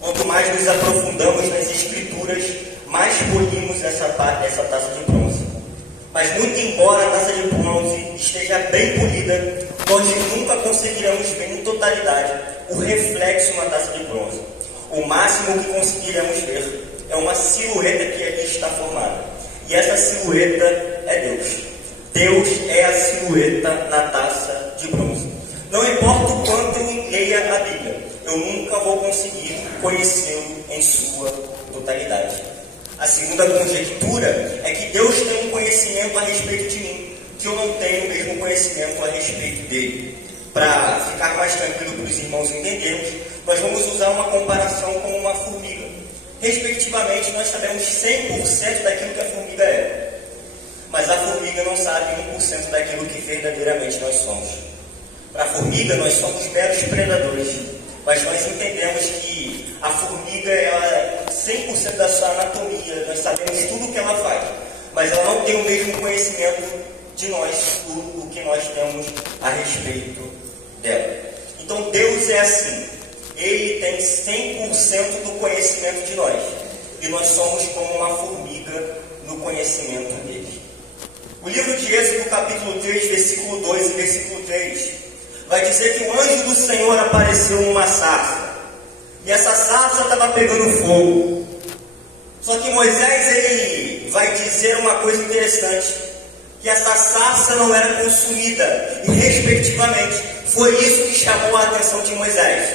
Quanto mais nos aprofundamos nas Escrituras, mais polimos essa taça de bronze. Mas muito embora a taça de bronze esteja bem polida, nós nunca conseguiremos ver em totalidade o reflexo na taça de bronze. O máximo que conseguiremos ver é uma silhueta que ali está formada. E essa silhueta é Deus. Deus é a silhueta na taça de bronze. Não importa o quanto eu leia a Bíblia, eu nunca vou conseguir conhecê-lo em sua totalidade. A segunda conjectura é que Deus tem um conhecimento a respeito de mim, que eu não tenho o mesmo conhecimento a respeito dele. Para ficar mais tranquilo para os irmãos entendermos, nós vamos usar uma comparação com uma formiga. Respectivamente, nós sabemos 100% daquilo que a formiga é. Mas a formiga não sabe 1% daquilo que verdadeiramente nós somos. Para a formiga, nós somos meros predadores. Mas nós entendemos que a formiga, ela 100% da sua anatomia, nós sabemos tudo o que ela faz. Mas ela não tem o mesmo conhecimento de nós, o que nós temos a respeito dela. Então Deus é assim. Ele tem 100% do conhecimento de nós. E nós somos como uma formiga no conhecimento dele. O livro de Êxodo, capítulo 3, versículo 2 e versículo 3, vai dizer que o anjo do Senhor apareceu numa sarça. E essa sarça estava pegando fogo. Só que Moisés, ele vai dizer uma coisa interessante, que essa sarça não era consumida. E, respectivamente, foi isso que chamou a atenção de Moisés.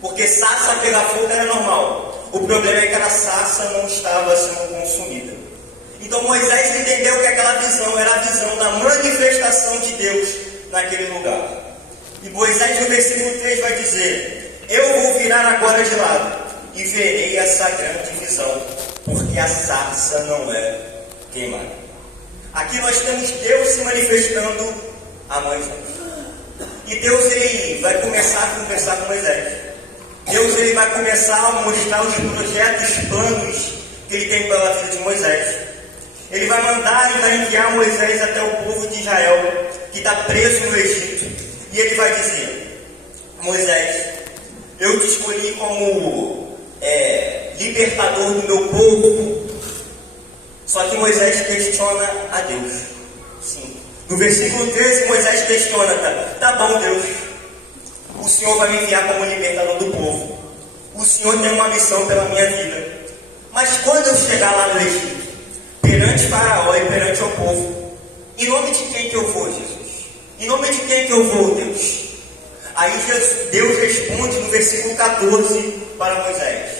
Porque sarça pegar fogo era normal. O problema é que a sarça não estava sendo consumida. Então Moisés entendeu que aquela visão era a visão da manifestação de Deus naquele lugar. E Moisés no versículo 3 vai dizer: eu vou virar agora de lado e verei essa grande visão, porque a sarça não é queimada. Aqui nós temos Deus se manifestando a Moisés. E Deus, ele vai começar a conversar com Moisés. Deus, ele vai começar a mostrar os projetos, planos que ele tem pela vida de Moisés. Ele vai mandar e vai enviar Moisés até o povo de Israel, que está preso no Egito. E ele vai dizer: Moisés, eu te escolhi como libertador do meu povo. Só que Moisés questiona a Deus. Sim. No versículo 13, Moisés questiona: tá bom, Deus, o Senhor vai me enviar como libertador do povo. O Senhor tem uma missão pela minha vida. Mas quando eu chegar lá no Egito, perante Faraó e perante o povo, em nome de quem que eu vou, Jesus? Em nome de quem que eu vou, Deus? Aí Deus responde no versículo 14 para Moisés.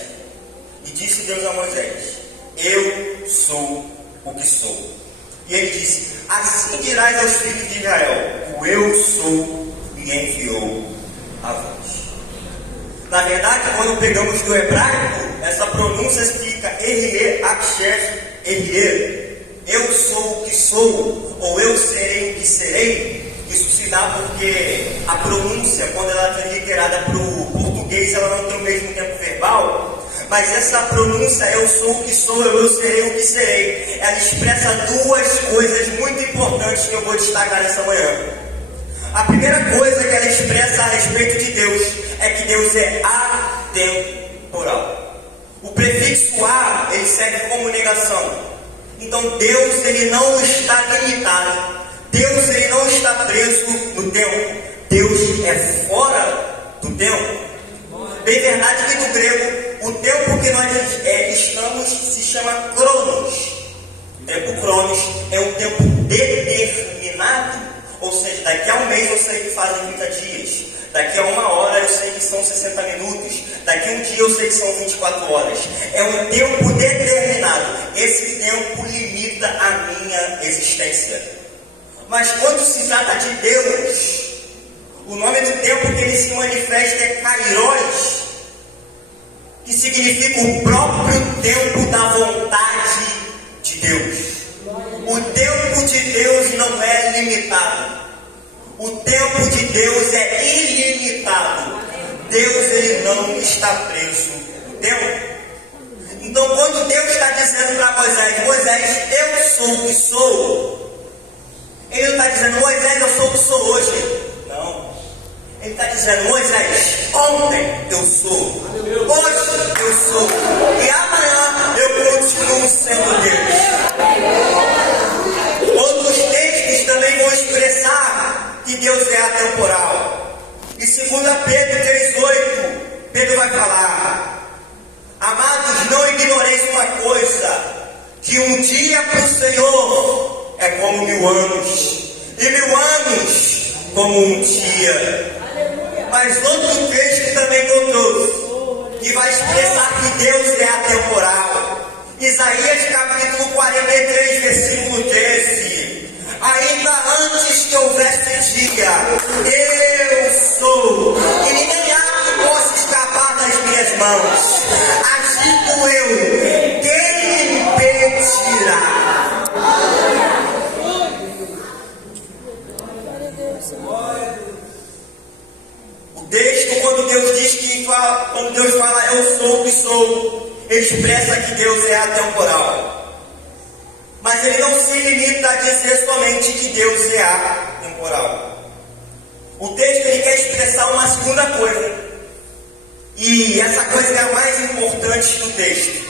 E disse Deus a Moisés: eu sou o que sou. E ele disse: assim dirás aos filhos de Israel: o eu sou me enviou a vós. Na verdade, quando pegamos do hebraico, essa pronúncia fica Erie, Aksher, Erie. Eu sou o que sou, ou eu serei o que serei. Isso se dá porque a pronúncia, quando ela é transliterada para o português, ela não tem o mesmo tempo verbal. Mas essa pronúncia, eu sou o que sou, eu serei o que serei, ela expressa duas coisas muito importantes que eu vou destacar nessa manhã. A primeira coisa que ela expressa a respeito de Deus é que Deus é atemporal. O prefixo a, ele serve como negação. Então Deus, ele não está limitado. Deus, ele não está preso no tempo. Deus é fora do tempo. Bem verdade que no grego, o tempo que nós estamos se chama cronos. O tempo cronos é um tempo determinado. Ou seja, daqui a um mês eu sei que fazem 30 dias. Daqui a uma hora eu sei que são 60 minutos. Daqui a um dia eu sei que são 24 horas. É um tempo determinado. Esse tempo limita a minha existência. Mas quando se trata de Deus, o nome do tempo que ele se manifesta é Kairos, que significa o próprio tempo da vontade de Deus. O tempo de Deus não é limitado. O tempo de Deus é ilimitado. Deus, ele não está preso no tempo. Então, quando Deus está dizendo para Moisés: Moisés, eu sou o que sou, ele não está dizendo: Moisés, eu sou o que sou hoje. Não. Ele está dizendo: Moisés, ontem eu sou, hoje eu sou, e amanhã eu continuo sendo Deus. Outros textos também vão expressar que Deus é atemporal. E 2 Pedro 3,8, Pedro vai falar: amados, não ignoreis uma coisa, que um dia para o Senhor é como 1000 anos, e 1000 anos como um dia. Mas outro texto também que eu trouxe, que vai expressar que Deus é atemporal. Isaías capítulo 43, versículo 13. Ainda antes que houvesse dia, eu sou, e ninguém há que possa escapar das minhas mãos. Agindo eu, quem me impedirá? O texto, quando Deus fala eu sou o que sou, ele expressa que Deus é atemporal. Mas ele não se limita a dizer somente que Deus é atemporal. O texto ele quer expressar uma segunda coisa. E essa coisa é a mais importante do texto.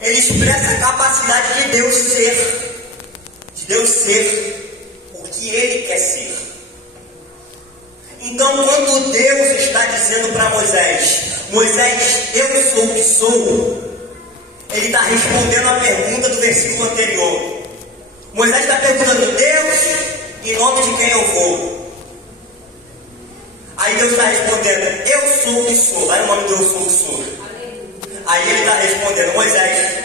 Ele expressa a capacidade de Deus ser o que Ele quer ser. Então, quando Deus está dizendo para Moisés, eu sou o que sou, ele está respondendo a pergunta do versículo anterior. Moisés está perguntando: Deus, em nome de quem eu vou? Aí Deus está respondendo: eu sou o que sou. Vai no nome do eu sou o que sou. Aí ele está respondendo: Moisés,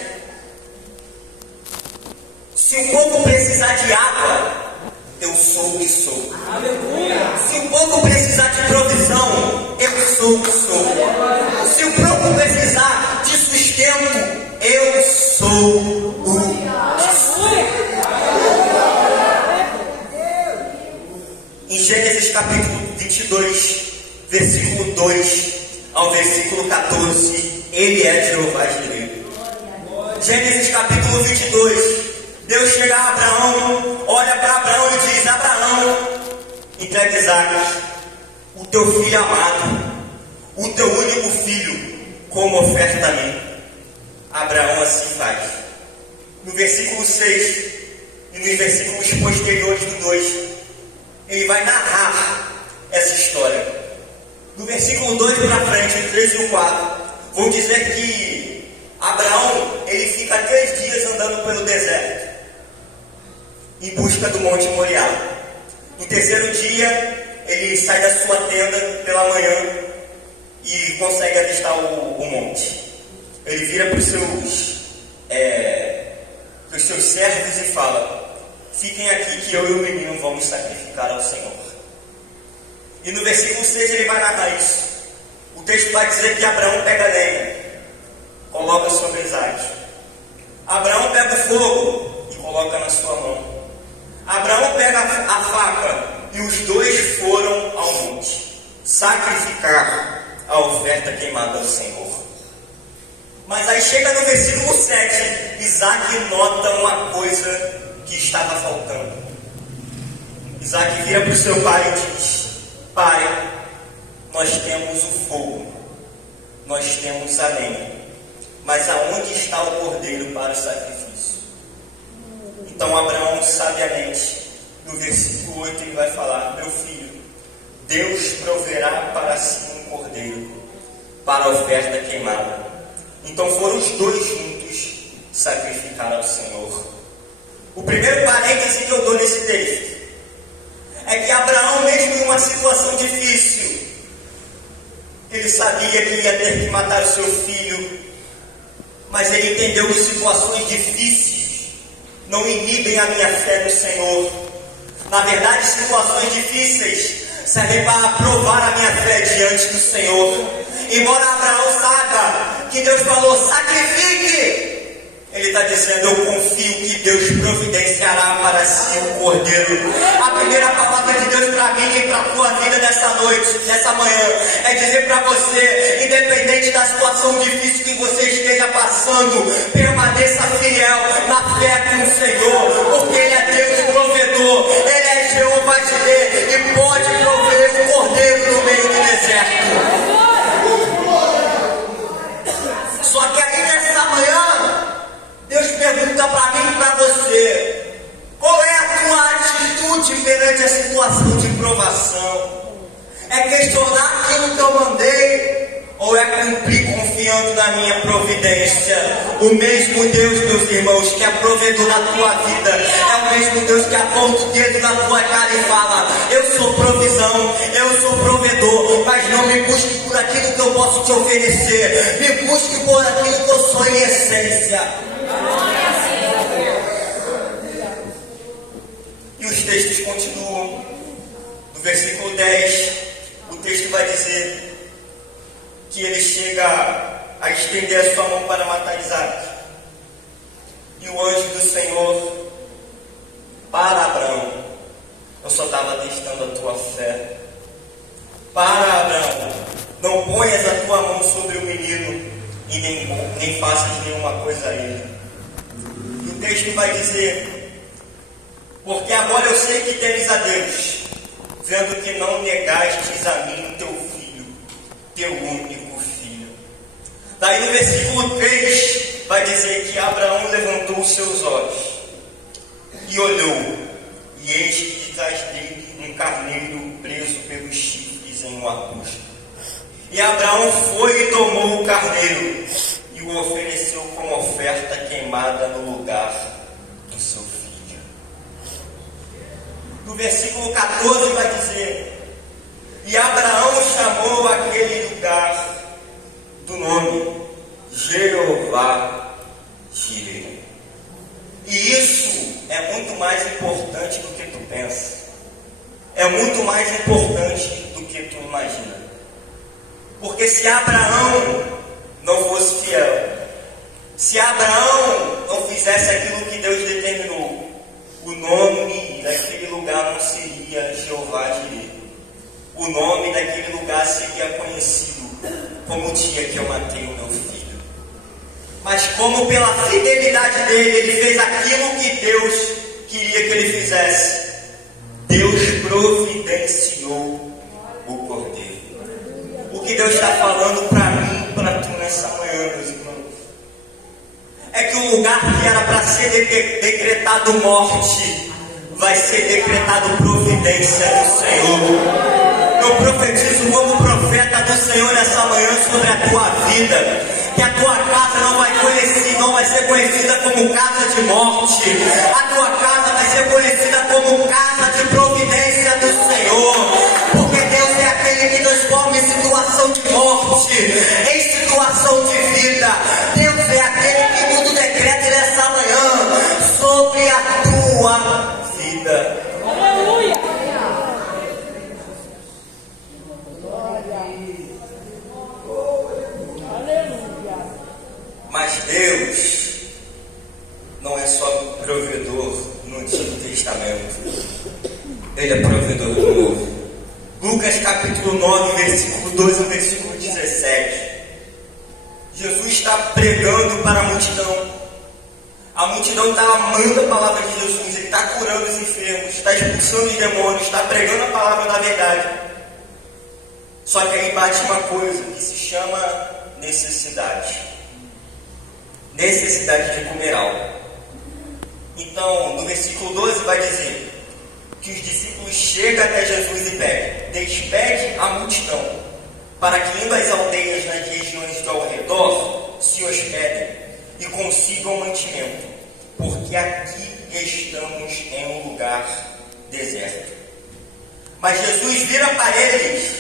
se o povo precisar de água, eu sou o que sou. Se o povo precisar de provisão, eu sou o que sou. Se o povo precisar de sustento, eu sou o que sou. Em Gênesis capítulo 22, versículo 2 ao versículo 14, ele é Jeová Jireh. Gênesis capítulo 22, Deus chega a Abraão, olha para Abraão e diz: Abraão, entrega Isaac, o teu filho amado, o teu único filho, como oferta a mim. Abraão assim faz. No versículo 6 e nos versículos posteriores do 2, ele vai narrar essa história. Do versículo 2 para frente, o 3 e o 4, vão dizer que Abraão, ele fica 3 dias andando pelo deserto, em busca do Monte Moriá. No terceiro dia, ele sai da sua tenda pela manhã e consegue avistar o monte. Ele vira para os seus servos e fala: fiquem aqui que eu e o menino vamos sacrificar ao Senhor. E no versículo 6 ele vai narrar isso. O texto vai dizer que Abraão pega a lenha, coloca sobre Isaac. Abraão pega o fogo e coloca na sua mão. Abraão pega a faca e os dois foram ao monte sacrificar a oferta queimada ao Senhor. Mas aí chega no versículo 7, Isaac nota uma coisa que estava faltando. Isaac vira para o seu pai e diz: Pai, nós temos o fogo, nós temos a lenha, mas aonde está o cordeiro para o sacrifício? Então Abraão, sabiamente, no versículo 8 ele vai falar: meu filho, Deus proverá para si um cordeiro para a oferta queimada. Então foram os dois juntos sacrificar ao Senhor. O primeiro parêntese que eu dou nesse texto é que Abraão, mesmo em uma situação difícil, ele sabia que ia ter que matar o seu filho, mas ele entendeu que situações difíceis não inibem a minha fé no Senhor. Na verdade, situações difíceis servem para provar a minha fé diante do Senhor. Embora Abraão saiba que Deus falou: sacrifique, ele está dizendo: eu confio que Deus providenciará para si o cordeiro. A primeira palavra de Deus para mim e para a tua vida nessa noite, nessa manhã, é dizer para você, independente da situação difícil que você esteja passando, permaneça fiel na fé com o Senhor, porque Ele é Deus provedor, Ele é Jeová Jireh e pode prover o cordeiro confiando na minha providência. O mesmo Deus, meus irmãos, que é provedor na tua vida, é o mesmo Deus que aponta o dedo na tua cara e fala: eu sou provisão, eu sou provedor, mas não me busque por aquilo que eu posso te oferecer, me busque por aquilo que eu sou em essência. E os textos continuam. No versículo 10, o texto vai dizer que ele chega a estender a sua mão para matar Isaac. E o anjo do Senhor, para Abraão, eu só estava testando a tua fé. Para Abraão, não ponhas a tua mão sobre o menino e nem faças nenhuma coisa a ele. E o texto vai dizer: porque agora eu sei que temes a Deus, vendo que não negastes a mim o teu filho, teu único filho. Daí no versículo 3 vai dizer que Abraão levantou os seus olhos e olhou, e eis que detrás dele um carneiro preso pelos chifres em um arbusto. E Abraão foi e tomou o carneiro e o ofereceu como oferta queimada no lugar do seu filho. No versículo 14 vai dizer: e Abraão chamou aquele lugar do nome Jeová Jireh. E isso é muito mais importante do que tu pensa. É muito mais importante do que tu imagina. Porque se Abraão não fosse fiel, se Abraão não fizesse aquilo que Deus determinou, o nome daquele lugar não seria Jeová Jireh. O nome daquele lugar seria conhecido como o dia que eu matei o meu filho. Mas como pela fidelidade dele, ele fez aquilo que Deus queria que ele fizesse, Deus providenciou o cordeiro. O que Deus está falando para mim e para tu nessa manhã, meus irmãos, é que o lugar que era para ser decretado morte, vai ser decretado providência do Senhor. Eu profetizo como profeta do Senhor nessa manhã sobre a tua vida, que a tua casa não vai ser conhecida como casa de morte, a tua casa vai ser conhecida como casa de providência do Senhor, porque Deus é aquele que transforma em situação de morte em situação de vida. Deus é aquele que muda o decreto nessa manhã sobre a tua vida. Aleluia! Mas Deus não é só provedor no Antigo Testamento, Ele é provedor do Novo. Lucas capítulo 9, versículo 12 ao versículo 17. Jesus está pregando para a multidão. A multidão está amando a palavra de Jesus, Ele está curando os enfermos, está expulsando os demônios, está pregando a palavra da verdade. Só que aí bate uma coisa que se chama necessidade. Necessidade de comer algo. Então, no versículo 12 vai dizer que os discípulos chegam até Jesus e pedem: despede a multidão, para que indo às aldeias nas regiões ao redor se hospedem e consigam mantimento, porque aqui estamos em um lugar deserto. Mas Jesus vira para eles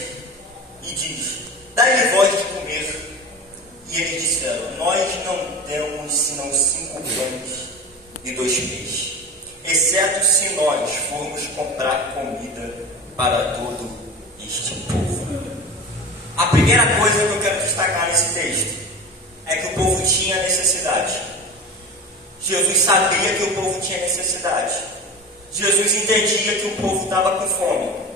e diz: dai-lhe vós de comer. E eles disseram: nós não temos senão 5 pães e 2 peixes, exceto se nós formos comprar comida para todo este povo. A primeira coisa que eu quero destacar nesse texto é que o povo tinha necessidade. Jesus sabia que o povo tinha necessidade. Jesus entendia que o povo estava com fome.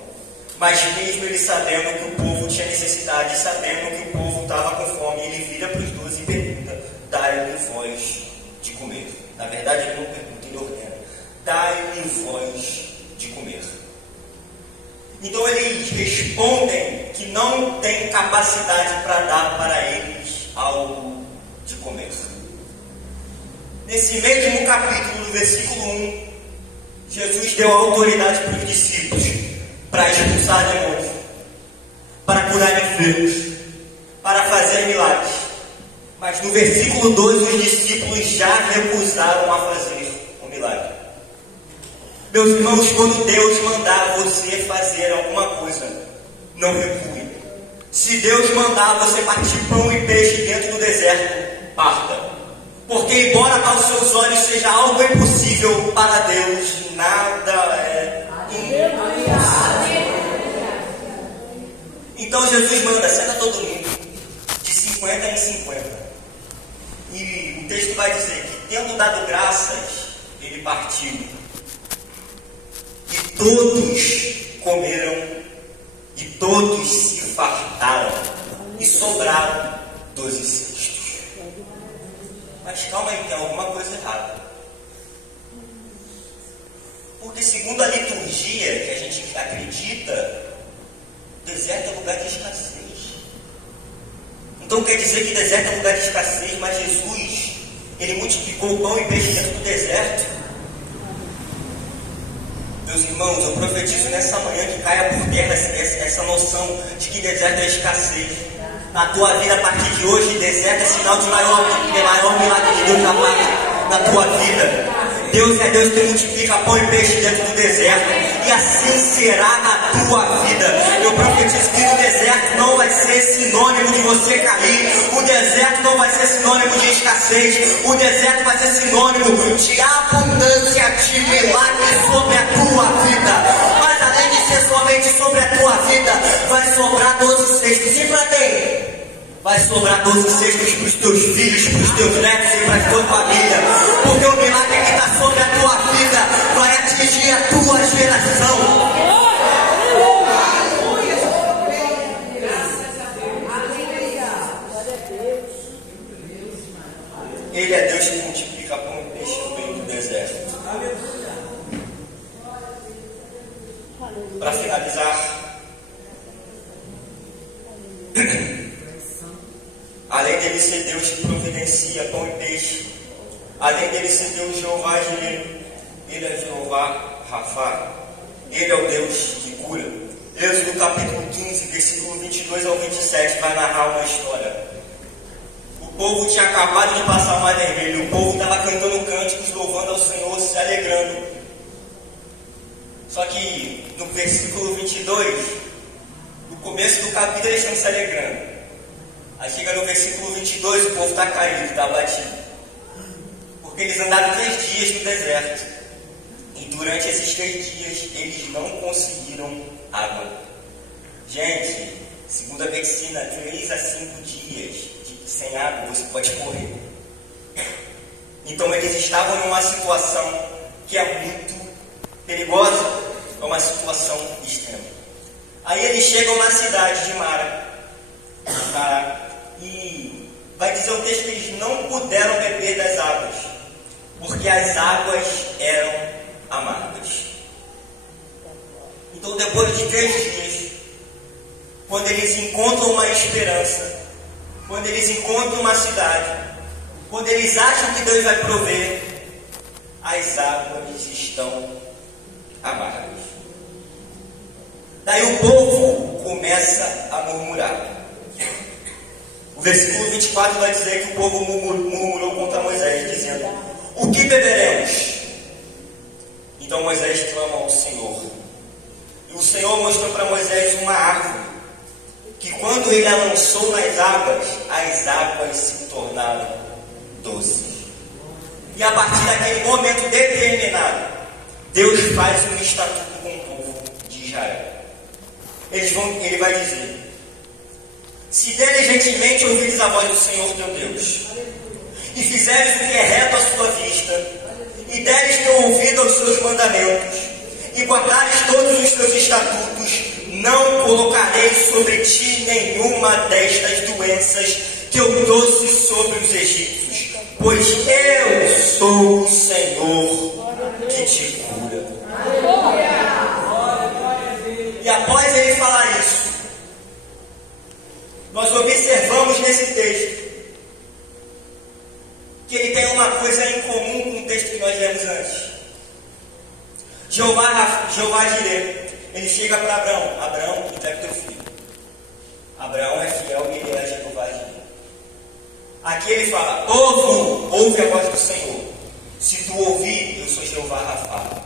Mas mesmo ele sabendo que o povo tinha necessidade, sabendo que o povo estava com fome, ele vira para os 12 e pergunta: dai-lhe vós de comer. Na verdade ele não pergunta, ele ordena: dai-lhe vós de comer. Então eles respondem que não tem capacidade para dar para eles algo de comer. Nesse mesmo capítulo, no versículo 1, Jesus deu autoridade para os discípulos para expulsar demônios, para curar enfermos, para fazer milagres. Mas no versículo 2, os discípulos já recusaram a fazer o milagre. Meus irmãos, quando Deus mandar você fazer alguma coisa, não recue. Se Deus mandar você partir pão e peixe dentro do deserto, parta. Porque embora aos seus olhos seja algo impossível, para Deus nada é impossível. Então Jesus manda, senta todo mundo, de 50 em 50. E o texto vai dizer que, tendo dado graças, ele partiu. E todos comeram, e todos se fartaram, e sobraram 12 cestos. Mas calma aí, tem alguma coisa errada. Porque segundo a liturgia que a gente acredita, o deserto é lugar de escassez. Então quer dizer que deserto é lugar de escassez, mas Jesus, ele multiplicou pão e peixe dentro do deserto. Meus irmãos, eu profetizo nessa manhã que caia por terra essa noção de que deserto é escassez. Na tua vida, a partir de hoje, deserto é sinal de maior milagre de Deus na tua vida. Deus é Deus que multiplica pão e peixe dentro do deserto, e assim será na tua vida. Eu profetizo que o deserto não vai ser sinônimo de você cair, o deserto não vai ser sinônimo de escassez, o deserto vai ser sinônimo de abundância, de milagre sobre a tua vida. Mas além de ser somente sobre a tua vida, vai sobrar 12 cestos. E para quem? Vai sobrar 12 cestos para os teus filhos, para os teus netos e para a tua família. Porque o milagre que está sobre a tua vida vai atingir a tua geração. Ele é Deus que multiplica pão e peixe no meio do deserto. Para finalizar, além dele ser Deus que providencia pão e peixe, além dele ser Deus Jeová Jireh, ele é Jeová Rafa, ele é o Deus que cura. Êxodo capítulo 15, versículo 22 ao 27 vai narrar uma história. O povo tinha acabado de passar o Mar Vermelho, o povo estava cantando cânticos, louvando ao Senhor, se alegrando. Só que no versículo 22, no começo do capítulo, eles estão se alegrando. Aí chega no versículo 22, o povo está caído, está abatido. Porque eles andaram 3 dias no deserto. E durante esses 3 dias, eles não conseguiram água. Gente, segundo a medicina, 3 a 5 dias sem água, você pode morrer. Então eles estavam numa situação que é muito perigosa, é uma situação extrema. Aí eles chegam na cidade de Mara. E vai dizer o texto que eles não puderam beber das águas, porque as águas eram amargas. Então depois de 3 dias, quando eles encontram uma esperança, quando eles encontram uma cidade, quando eles acham que Deus vai prover, as águas estão amargas. Daí o povo começa a murmurar. O versículo 24 vai dizer que o povo murmurou contra Moisés, dizendo: o que beberemos? Então Moisés clama ao Senhor. E o Senhor mostrou para Moisés uma árvore, que quando ele a lançou nas águas, as águas se tornaram doces. E a partir daquele momento determinado, Deus faz um estatuto com o povo de Israel. Ele vai dizer: se diligentemente ouvires a voz do Senhor teu Deus, e fizeres o que é reto à sua vista, e deres teu ouvido aos seus mandamentos, e guardares todos os teus estatutos, não colocarei sobre ti nenhuma destas doenças que eu trouxe sobre os egípcios, pois eu sou o Senhor que te cura. E após ele falar isso, nós observamos nesse texto que ele tem uma coisa em comum com o texto que nós lemos antes. Jeová Jireh, ele chega para Abraão: Abraão, entrega teu filho. Abraão é fiel e ele é Jeová Jireh. Aqui ele fala, ouve a voz do Senhor. Se tu ouvir, eu sou Jeová Rafa.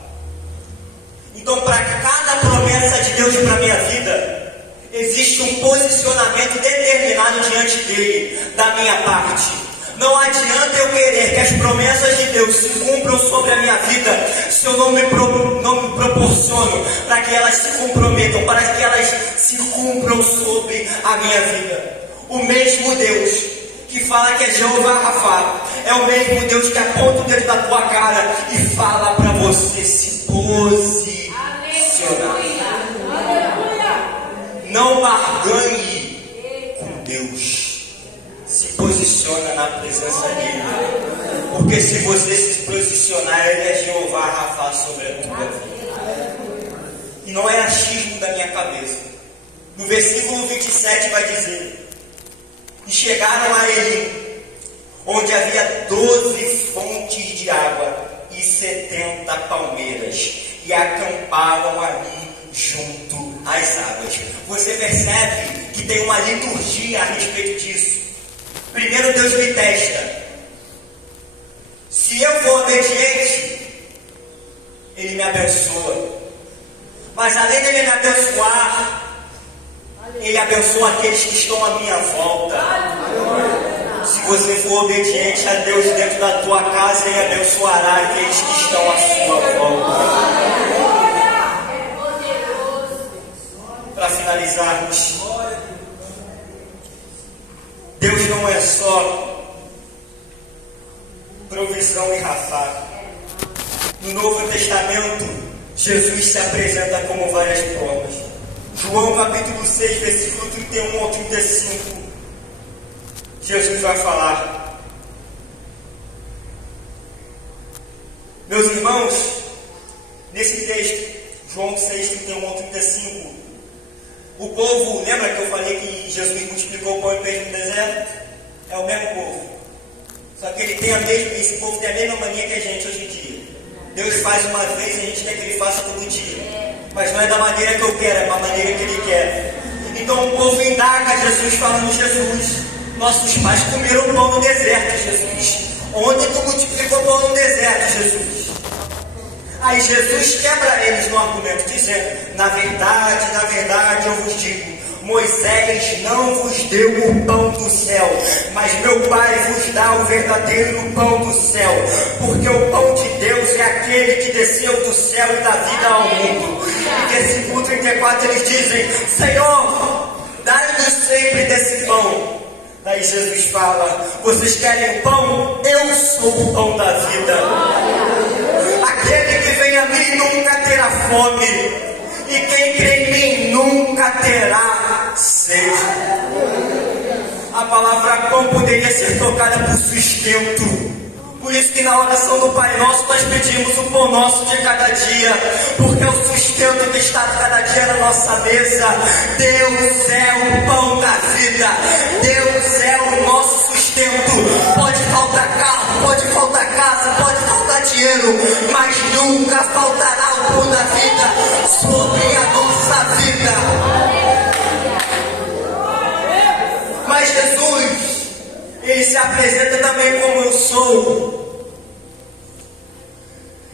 Então, para cada promessa de Deus para a minha vida, existe um posicionamento determinado diante dele, da minha parte. Não adianta eu querer que as promessas de Deus se cumpram sobre a minha vida, se eu não me proporciono para que elas se comprometam, para que elas se cumpram sobre a minha vida. O mesmo Deus que fala que é Jeová Rafa é o mesmo Deus que aponta o dedo na tua cara e fala para você se posicionar. Não barganhe com Deus. Se posiciona na presença dele. Porque se você se posicionar, ele é Jeová Rafa sobre a tua vida. E não é achismo da minha cabeça. No versículo 27 vai dizer: e chegaram a Elim, onde havia 12 fontes de água e 70 palmeiras, e acampavam ali junto às águas. Você percebe que tem uma liturgia a respeito disso. Primeiro Deus me testa. Se eu for obediente, Ele me abençoa. Mas além de Ele me abençoar, Ele abençoa aqueles que estão à minha volta. Se você for obediente a Deus dentro da tua casa, Ele abençoará aqueles que estão à sua volta. Para finalizarmos, Deus não é só provisão e Rafa. No Novo Testamento, Jesus se apresenta como várias formas. João capítulo 6, versículo 31 ao 35. Jesus vai falar: meus irmãos, nesse texto, João 6, 31 ao 35, o povo, lembra que eu falei que Jesus multiplicou o pão e peixe no deserto? É o mesmo povo. Só que esse povo tem a mesma mania que a gente hoje em dia. Deus faz uma vez e a gente quer que Ele faça todo dia. Mas não é da maneira que eu quero, é da maneira que Ele quer. Então o povo indaga Jesus, falando: Jesus, nossos pais comeram pão no deserto, Jesus. Onde tu multiplicou pão no deserto, Jesus? Aí Jesus quebra eles no argumento, dizendo: na verdade eu vos digo, Moisés não vos deu o pão do céu, mas meu Pai vos dá o verdadeiro pão do céu, porque o pão de Deus é aquele que desceu do céu e dá vida ao mundo. E versículo 34 eles dizem: Senhor, dai-nos sempre desse pão. Daí Jesus fala: vocês querem o pão? Eu sou o pão da vida. Aquele que vem a mim nunca terá fome, e quem crê em mim nunca terá sede. A palavra pão poderia ser tocada por sustento. Por isso que na oração do Pai Nosso nós pedimos o pão nosso de cada dia, porque é o sustento que está cada dia na nossa mesa. Deus é o pão da vida. Deus é o nosso sustento. Pode faltar carro, pode faltar casa, pode faltar dinheiro, mas nunca faltará o pão da vida sobre a nossa vida. Mas Jesus, Ele se apresenta também como eu sou.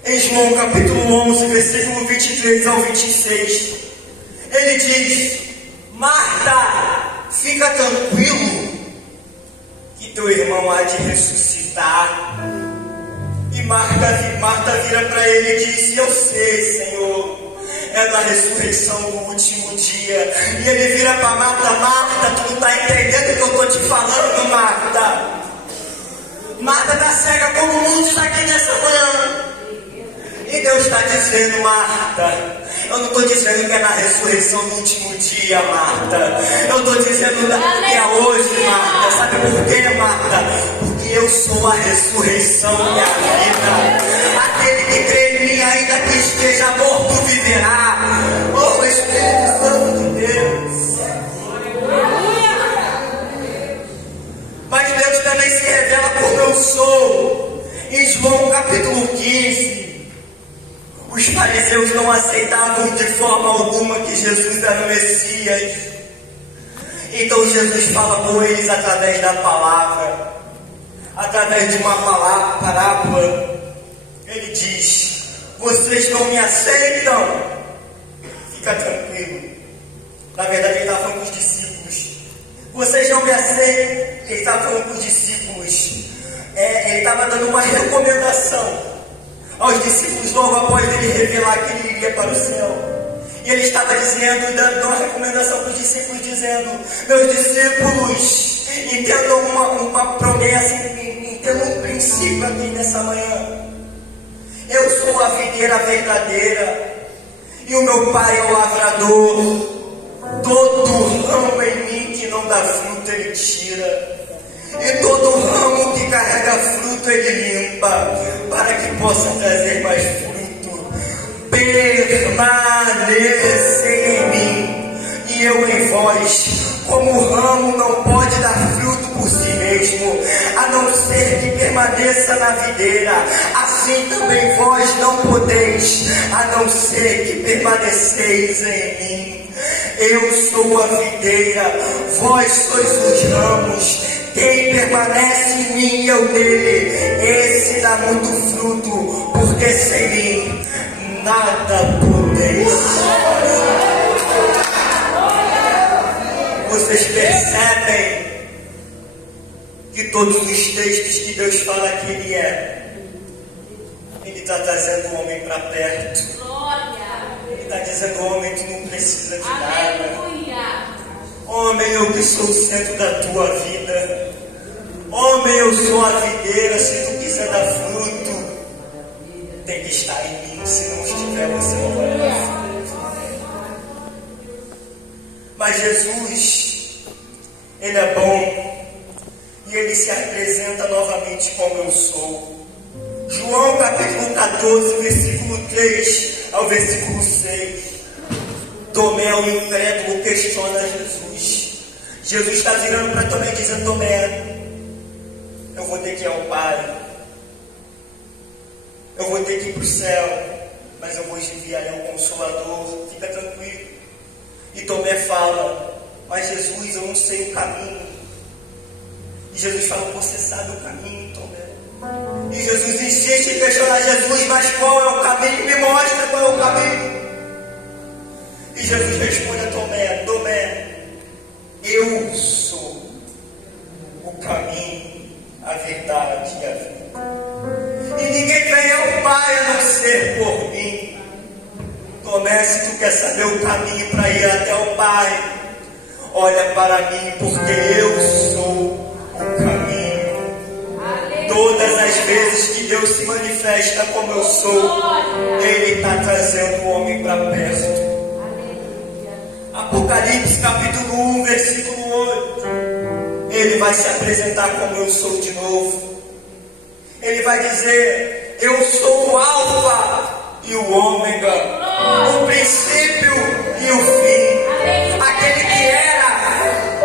Em João capítulo 11, versículo 23 ao 26, Ele diz: Marta, fica tranquilo, que teu irmão há de ressuscitar. E Marta vira para Ele e diz: eu sei, Senhor, é da ressurreição do último dia. E Ele vira para Marta: Marta, tu não está entendendo o que eu estou te falando, Marta? Marta está cega como muitos aqui nessa manhã. E Deus está dizendo: Marta, eu não estou dizendo que é na ressurreição do último dia, Marta. Eu estou dizendo que é hoje, Marta. Sabe por quê, Marta? Porque eu sou a ressurreição e a vida. Aquele que crê em mim, ainda que esteja morto, viverá. Oh, Espírito Santo de Deus. Mas Deus também se revela como eu sou. Em João capítulo 15, os fariseus não aceitavam de forma alguma que Jesus era o Messias. Então Jesus fala com eles através da palavra. através de uma parábola, ele diz: vocês não me aceitam? Fica tranquilo. Na verdade, ele está falando com os discípulos. Vocês não me aceitam? Ele está falando com os discípulos. Ele estava dando uma recomendação aos discípulos logo após ele revelar que ele iria para o céu. E ele estava dizendo, dando uma recomendação para os discípulos, dizendo: meus discípulos, entendam uma promessa, entendam um princípio aqui nessa manhã. Eu sou a videira verdadeira e o meu pai é o lavrador. Todo ramo em mim que não dá fruto ele tira, e todo ramo que carrega fruto ele limpa, para que possa trazer mais fruto. Permanecem em mim e eu em vós. Como o ramo não pode dar fruto por si mesmo, a não ser que permaneça na videira, assim também vós não podeis, a não ser que permaneceis em mim. Eu sou a videira, vós sois os ramos. Quem permanece em mim e eu nele, esse dá muito fruto, porque sem mim nada podeis fazer. Vocês percebem que todos os textos que Deus fala que Ele está trazendo o homem para perto. Ele está dizendo: homem, tu não precisa de nada. Homem, eu que sou o centro da tua vida. Homem, eu sou a videira. Se tu quiser dar fruto, tem que estar em mim. Se não estiver, você não vai dar fruto. Mas Jesus, Ele é bom e Ele se apresenta novamente como eu sou. João capítulo 14, versículo 3 ao versículo 6. Tomé, o incrédulo, questiona Jesus. Jesus está virando para Tomé dizendo: Tomé, eu vou ter que ir ao Pai, eu vou ter que ir para o céu, mas eu vou enviar o Consolador, fica tranquilo. E Tomé fala: mas Jesus, eu não sei o caminho. E Jesus fala: você sabe o caminho, Tomé. E Jesus insiste em questionar Jesus: mas qual é o caminho? Me mostra qual é o caminho. E Jesus responde a Tomé: Tomé, eu sou o caminho, a verdade e a vida. E ninguém vem ao Pai a não ser por mim. Tomé, se tu quer saber o caminho para ir até o Pai, olha para mim, porque eu sou o caminho. Todas as vezes que Deus se manifesta como eu sou, Ele está trazendo o homem para perto. Apocalipse capítulo 1, versículo 8. Ele vai se apresentar como eu sou de novo. Ele vai dizer: eu sou o Alfa e o Ômega, o princípio e o fim, aquele que era,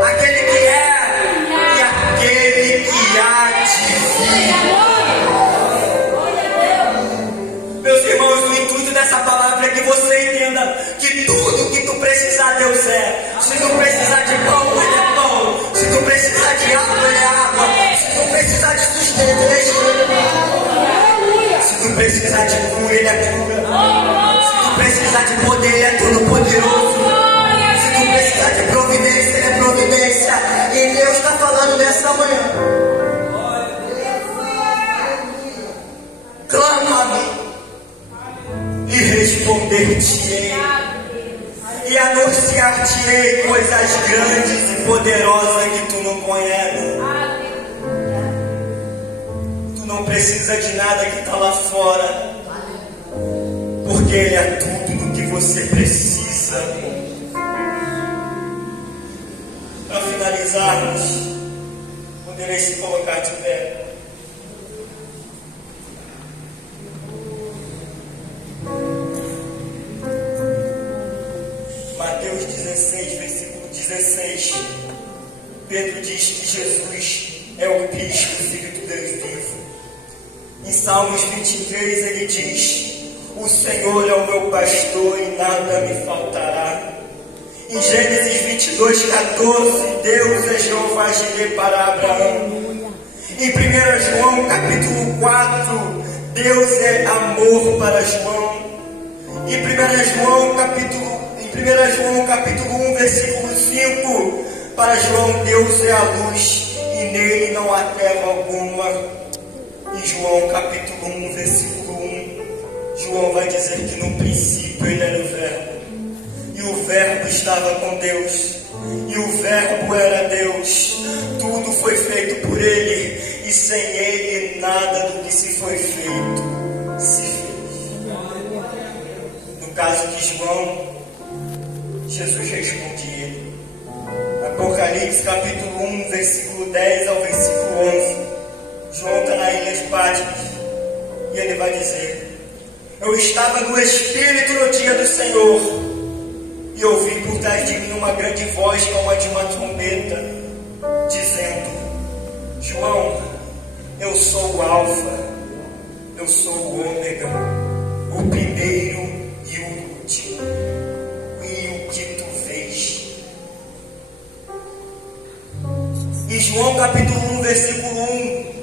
aquele que é e aquele que há de vir. Meus irmãos, o intuito dessa palavra é que você entenda que tudo que tu precisar, Deus é. Se tu precisar de pão, Ele é pão. Se tu precisar de água, Ele é água. Se tu precisar de sustento, Ele é sustento. Se tu precisar de cura, Ele é cura. Se tu precisar de poder, Ele é todo poderoso. Se tu precisar de providência, Ele é providência. E Deus está falando nessa manhã: clama-me e responder-te-ei, e anunciar-te-ei coisas grandes e poderosas que tu não conheces. Tu não precisa de nada que está lá fora, porque Ele é tudo o que você precisa. Para finalizarmos, poderei se colocar de pé. Mateus 16, versículo 16. Pedro diz que Jesus é o Cristo, o Filho do Deus vivo. Em Salmos 23 ele diz: o Senhor é o meu pastor e nada me faltará. Em Gênesis 22, 14, Deus é Jeová Jireh para Abraão. Em Em 1 João capítulo 4, Deus é amor para João. Em 1 João capítulo 1, versículo 5, para João, Deus é a luz e nele não há treva alguma. Em João capítulo 1, versículo 1, João vai dizer que no princípio ele era o Verbo, e o Verbo estava com Deus, e o Verbo era Deus. Tudo foi feito por ele, e sem ele nada do que se foi feito se fez. No caso de João, Jesus responde ele. Apocalipse capítulo 1, versículo 10 ao versículo 11. João está na ilha de Patmos, e ele vai dizer: eu estava no Espírito no dia do Senhor, e ouvi por trás de mim uma grande voz como a de uma trombeta, dizendo: João, eu sou o Alfa, eu sou o Ômega, o primeiro e o último, e o que tu vês. Em João capítulo 1, versículo 1,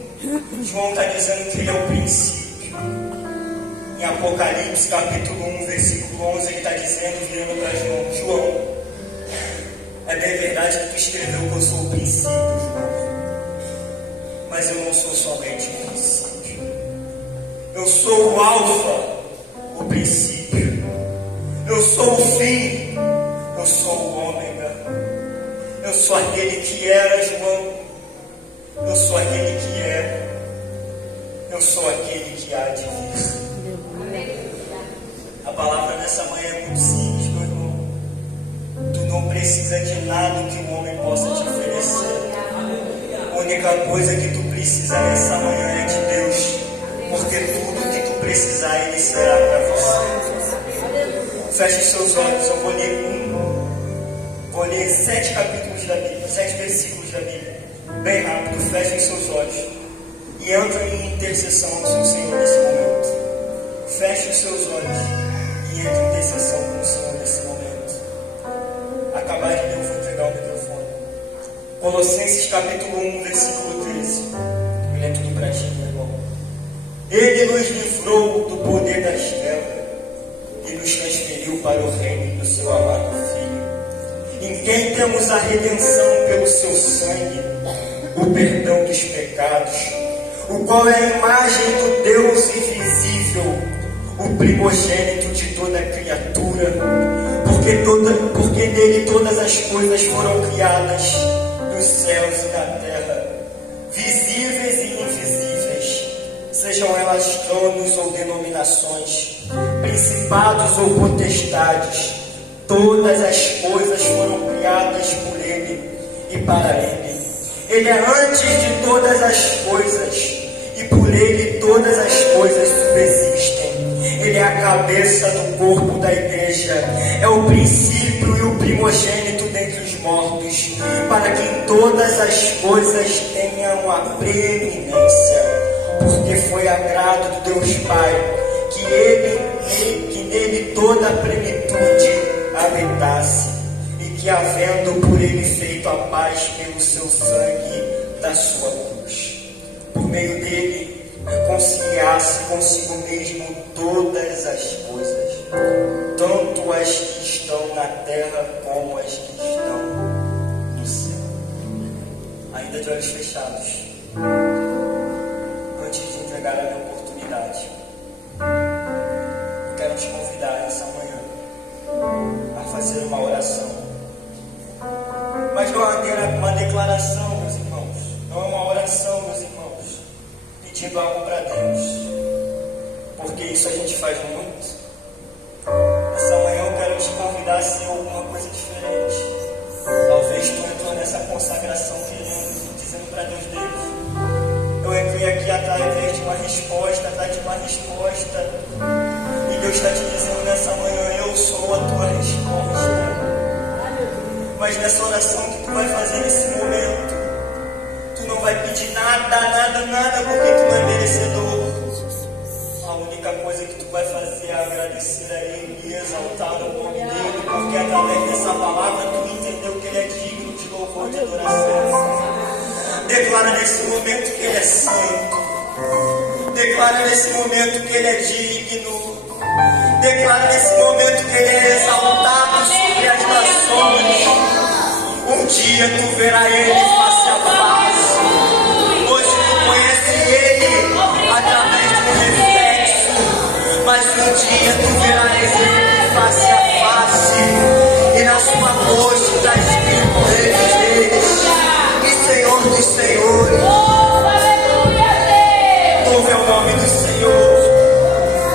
João está dizendo que ele é o princípio. Em Apocalipse capítulo 1, versículo 11, ele está dizendo, virando para João: João, é bem verdade que tu escreveu que eu sou o princípio, João, mas eu não sou somente o princípio. Eu sou o Alfa, o princípio. Eu sou o fim, eu sou o Ômega. Eu sou aquele que era, João. Eu sou aquele que é. Eu sou aquele que há de vir. A palavra dessa manhã é muito simples, meu irmão. Tu não precisa de nada que o homem possa te oferecer. A única coisa que tu precisa nessa manhã é de Deus, porque tudo que tu precisar, Ele será para você. Feche seus olhos, eu vou ler 7 capítulos da Bíblia, 7 versículos da Bíblia, bem rápido. Fechem seus olhos e entrem em intercessão com o Senhor nesse momento. Feche os seus olhos e entre em intercessão com o Senhor nesse momento. Acabar de ler, eu vou entregar o microfone. Colossenses capítulo 1, versículo 13. Ele é tudo para ti, meu irmão. Ele nos livrou do poder das trevas e nos transferiu para o reino do seu amado Filho, em quem temos a redenção pelo seu sangue, o perdão dos pecados, o qual é a imagem do Deus invisível, o primogênito de toda criatura, porque nele todas as coisas foram criadas, dos céus e da terra, visíveis e invisíveis, sejam elas tronos ou denominações, principados ou potestades, todas as coisas foram criadas por ele e para ele. Ele é antes de todas as coisas, e por ele todas as coisas subsistem. Ele é a cabeça do corpo da igreja, é o princípio e o primogênito dentre os mortos, para que em todas as coisas tenham a preeminência, porque foi agrado do Deus Pai que nele toda a plenitude habitasse, e que havendo por ele feito a paz pelo seu sangue da sua cruz, por meio dele reconciliasse consigo mesmo todas as coisas, tanto as que estão na terra como as que estão no céu. Ainda de olhos fechados, antes de entregar a minha oportunidade, eu quero te convidar essa manhã a fazer uma oração, mas não é uma declaração, meus irmãos, não é uma oração, meus irmãos, pedindo algo para Deus, porque isso a gente faz muito. Essa manhã eu quero te convidar a ser alguma coisa diferente. Talvez tu entrou nessa consagração querendo, dizendo para Deus: eu entrei aqui através de uma resposta, e Deus está te dizendo nessa manhã: eu sou a tua resposta. Mas nessa oração que tu vai fazer nesse momento, tu não vai pedir nada, porque tu não é merecedor. A única coisa que tu vai fazer é agradecer a Ele e exaltar o nome dEle, porque através dessa palavra tu entendeu que Ele é digno de louvor, de adoração. Declara nesse momento que Ele é santo. Declara nesse momento que Ele é digno. Declara nesse momento que Ele é exaltado sobre as nações. Um dia tu verás Ele face a face. Hoje tu conhece Ele através de um reflexo, mas um dia tu verás Ele face a face. E na sua voz está escrito Rei dos Reis e Senhor dos Senhores. Louve ao nome do Senhor.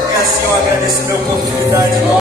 E assim eu agradeço a minha oportunidade.